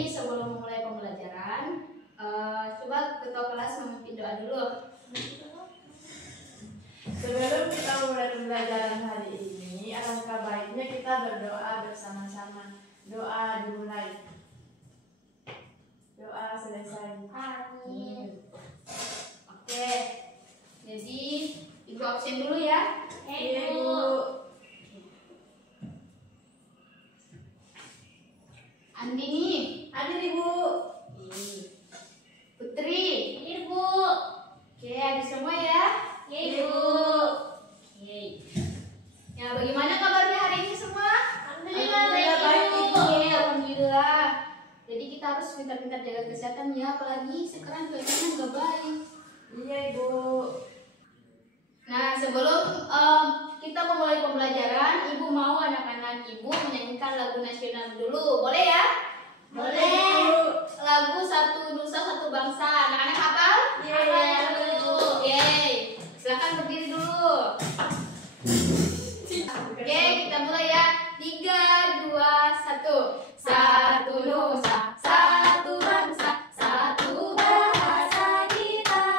jadi sebelum memulai pembelajaran, coba ketua kelas memimpin doa dulu. Sebelum kita mulai pembelajaran hari ini, alangkah baiknya kita berdoa bersama-sama. Doa dimulai. Doa selesai. Amin. Oke, jadi ibu absen dulu ya. Iya, Ibu. Andini. Hadir, Ibu. Putri. Ibu. Oke, ada semua ya. Ibu. Oke. Ya, bagaimana kabarnya hari ini semua? Alhamdulillah baik, baik, Ibu. Oke, alhamdulillah. Jadi kita harus pintar-pintar jaga kesehatan ya, apalagi sekarang cuacanya nggak baik. Iya, Ibu. Nah, sebelum kita memulai pembelajaran, Ibu mau anak-anak Ibu menyanyikan lagu nasional dulu, boleh ya? Boleh. Lagu Satu Nusa Satu Bangsa. Anak-anak hafal? Iya, Bu. Yeay. Silakan berdiri dulu. Oke, kita mulai ya. 3, 2, 1. Satu Nusa, satu bangsa, satu bahasa kita.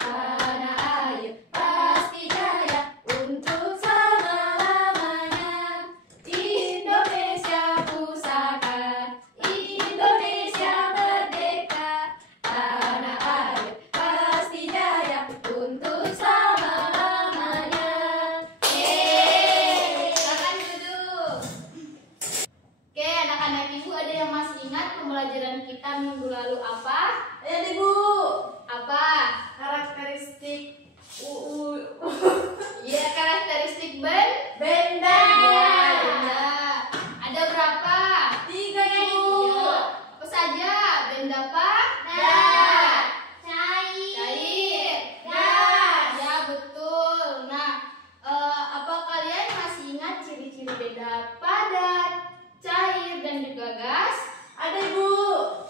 Tanah air pasti jaya untuk selama-lamanya. Indonesia pusaka, Indonesia merdeka. Tanah air pasti jaya untuk selama-lamanya. Yeay, silakan duduk. Oke, anak-anak Ibu ada yang masih ingat pembelajaran kita minggu lalu apa? Ayo, Ibu. Apa? Karakteristik Iya, karakteristik benda. benda. Benda. Ada berapa? 3, Ibu. Iya. Apa saja? Benda apa? Dah. Cair. Cair. Gas. Ya, betul. Nah, apa kalian masih ingat ciri-ciri benda padat, cair, dan juga gas? Ada, Ibu.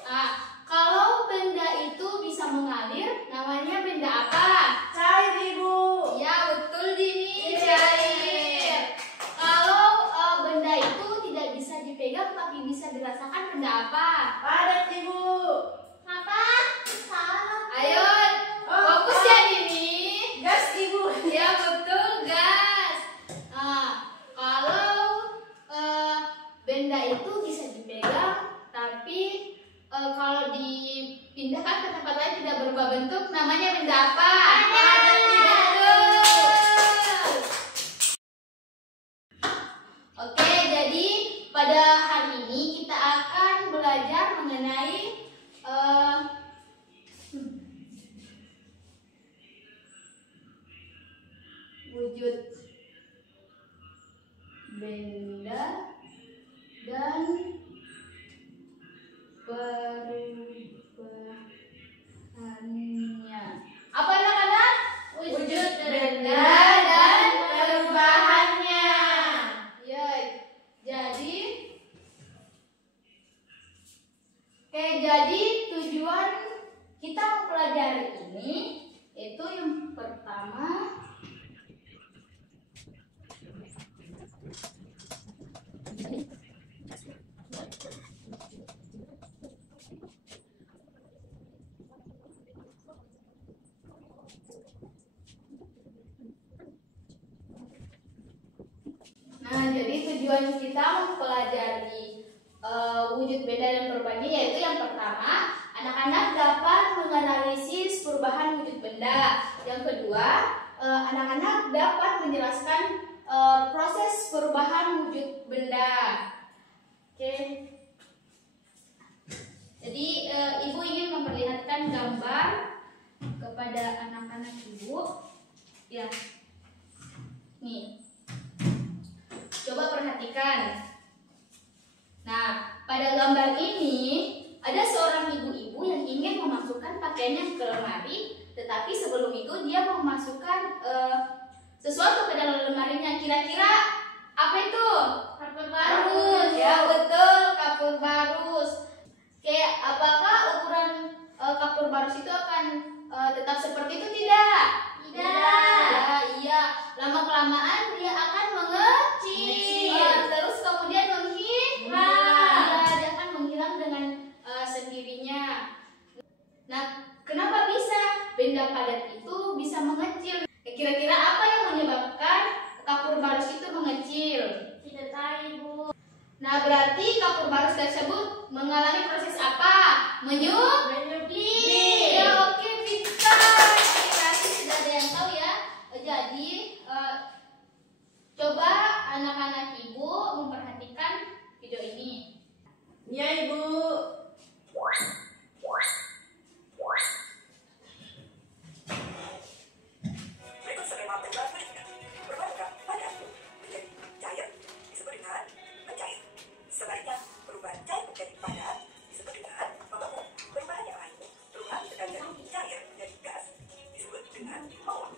Nah, kalau benda itu bisa mengalir, namanya benda apa? Cair, Ibu. Ya, betul Dini, Iya. cair. Kalau benda itu tidak bisa dipegang tapi bisa dirasakan, benda apa? Padat, Ibu. Apa? Salah. Ayo, fokus ya Dini. Gas, Ibu. Ya, betul, gas. Nah, kalau benda itu bisa dipegang tapi kalau dipindahkan ke tempat lain tidak berubah bentuk, namanya benda apa? Padat. Betul. Oke, jadi pada hari ini kita akan belajar mengenai wujud benda dan perubahannya. Apa anak-anak? Wujud benda benda dan perubahannya. Ya, jadi tujuan kita mempelajari ini itu yang pertama jadi tujuan kita mempelajari wujud benda dan perubahannya yaitu yang pertama, anak-anak dapat menganalisis perubahan wujud benda. Yang kedua, anak-anak dapat menjelaskan proses perubahan wujud benda. Oke. Jadi Ibu ingin memperlihatkan gambar kepada anak-anak Ibu. Ya. Nih. Coba perhatikan. Nah, pada gambar ini ada seorang ibu-ibu yang ingin memasukkan pakaiannya ke lemari, tetapi sebelum itu dia memasukkan sesuatu ke dalam lemarinya. Kira-kira apa itu? Kapur barus. Ya, betul, kapur barus. Oke, apakah ukuran kapur barus itu akan tetap seperti itu? Tidak. Tidak. Iya. Lama-kelamaan dia akan mengecil. Terus kemudian menghilang. Dia akan menghilang dengan apa? Menyuplik. Ya, oke, pintar. Oke, berarti sudah ada yang tahu ya. Jadi coba anak-anak ibu memperhatikan video ini. Ya, Ibu. Berikut skema perubahan berikutnya. Perubahan mudah padat menjadi cair disebut dengan mencair. Sebaliknya, perubahan cair menjadi padat disebut dengan membangun. Perubahan yang lain, perubahan tekan dari cair menjadi gas disebut dengan menguap.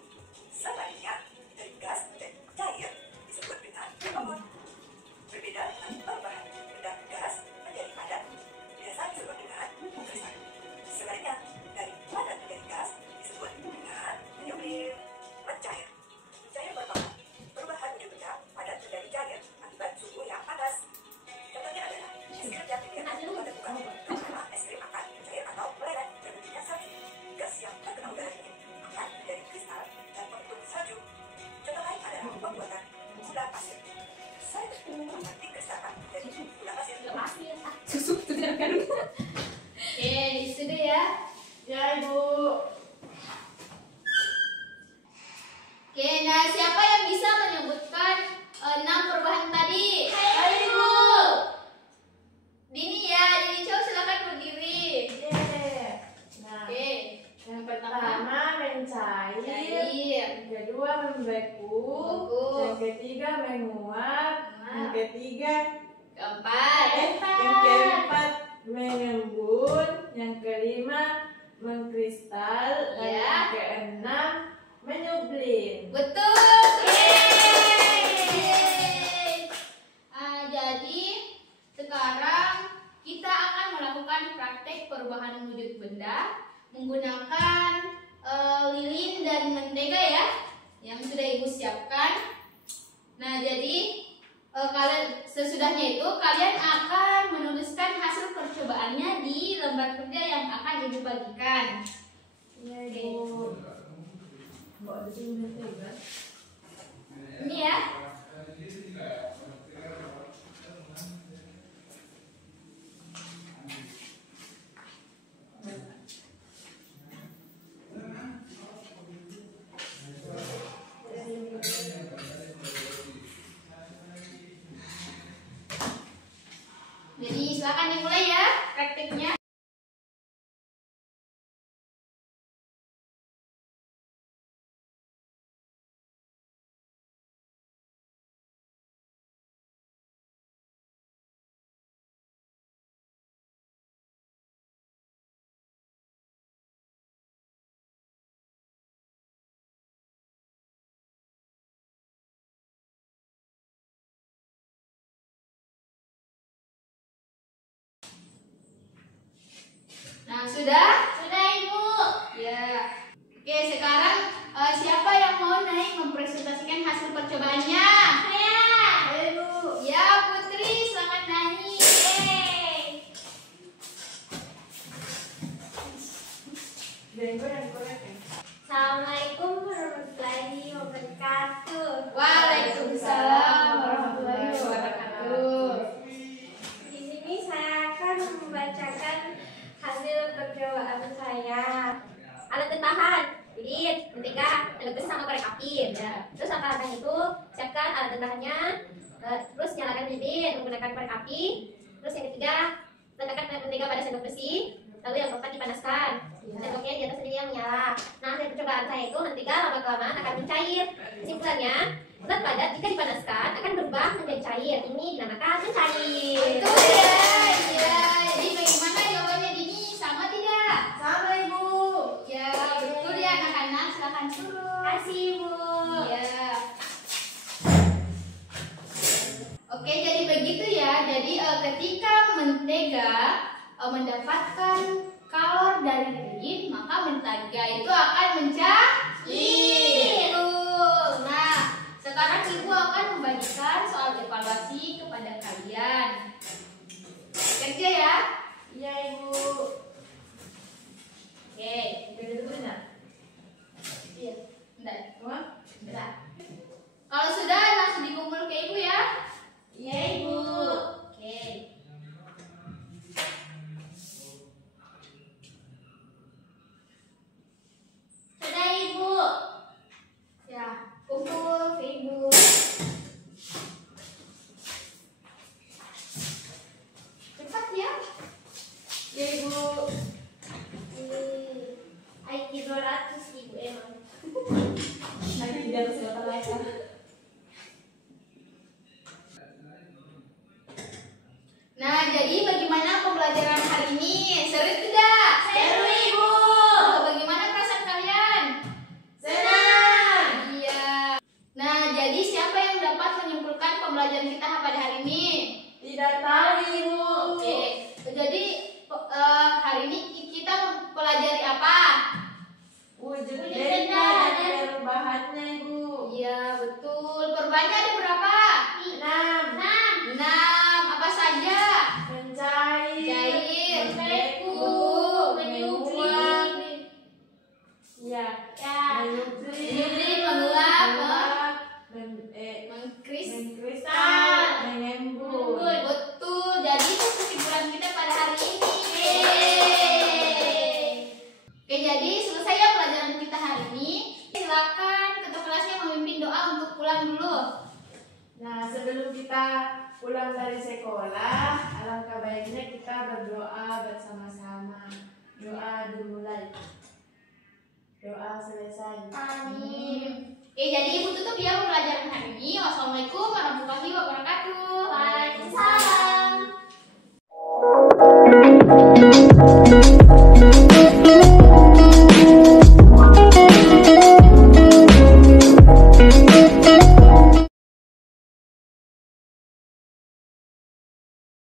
Sebaliknya, dari gas menjadi cair disebut dengan menguap. Berbeda dengan perubahan benda gas menjadi padat biasa disebut dengan mengkristal. Sebaliknya, dari padat menjadi gas disebut dengan menyuplir. Mencair. Mencair merupakan perubahan wujud benda padat menjadi cair akibat suhu yang panas. Contohnya adalah es krim yang dibiarkan pada buka. Karena es krim akan mencair atau meleleh berbentuknya salju. Gas yang terkena udara dingin akan menjadi kristal dan membentuk salju. Contoh lain adalah pembuatan gula pasir. Salju akan dikristalkan menjadi gula pasir. Oke, sudah ya. Ya, Ibu. Oke, nah siapa yang bisa menyebutkan 6 perubahan tadi? Ayo, Ibu. Dini ya, Dini coba silakan berdiri. Yeay. Nah, Oke, yang pertama mencair, cair. yang kedua membeku, Membeku. yang ketiga menguap, yang ketiga Keempat. yang keempat mengembun, yang kelima mengkristal, dan Ya. yang keenam menyublim. Betul. Yeay. Jadi sekarang kita akan melakukan praktek perubahan wujud benda menggunakan lilin dan mentega ya, yang sudah ibu siapkan. Nah, jadi kalian sesudahnya itu kalian akan menuliskan hasil percobaannya di lembar kerja yang akan ibu bagikan. Ya, Ibu. Bawa di sini mentega. Ini ya. Jadi silakan dimulai ya praktiknya. Nah, sudah? Sudah, Ibu. Ya. Oke, sekarang siapa yang mau naik mempresentasikan hasil percobaannya? Saya. Ayo, Ibu. Ya, Putri, selamat naik. Yeay. Bengko dan korek ya. Assalamualaikum warahmatullahi wabarakatuh. Waalaikumsalam warahmatullahi wabarakatuh. Di sini saya akan membacakan hasil percobaan saya. Alat tentahan, lilin, mentega, tanda besi sama korek api. Ya. Terus langkah-langkah itu siapkan alat tentahannya, terus nyalakan lilin menggunakan korek api. Terus yang ketiga, letakkan mentega pada sendok besi. Lalu yang keempat dipanaskan. Sendoknya di atas lilin yang menyala. Nah, hasil percobaan saya itu mentega lama-kelamaan akan mencair. Kesimpulannya, zat padat jika dipanaskan akan berubah menjadi cair. Ini dinamakan mencair. Betul ya. Ya. Jadi bagaimana jawabannya Dini? Sama tidak? Sama, Ibu. Ya, betul ya anak-anak. Silakan suruh. Kasih, Bu. Ya. Oke, jadi begitu ya. Jadi ketika mentega mendapatkan kalor dari lilin, maka mentega itu akan mencair. Betul. Nah, sekarang ibu akan membagikan soal evaluasi kepada kalian. Kerja ya. Iya, Ibu. Oke. Beda dulu enggak? Iya. Bentar. Wah. Bentar. Kalau sudah langsung dikumpul ke ibu ya. Iya, Ibu. Oke. kita pulang dari sekolah, alangkah baiknya kita berdoa bersama-sama. Doa dimulai. Doa selesai. Amin. Oke, jadi Ibu tutup ya pembelajaran hari ini. Wassalamualaikum warahmatullahi wabarakatuh. Waalaikumsalam.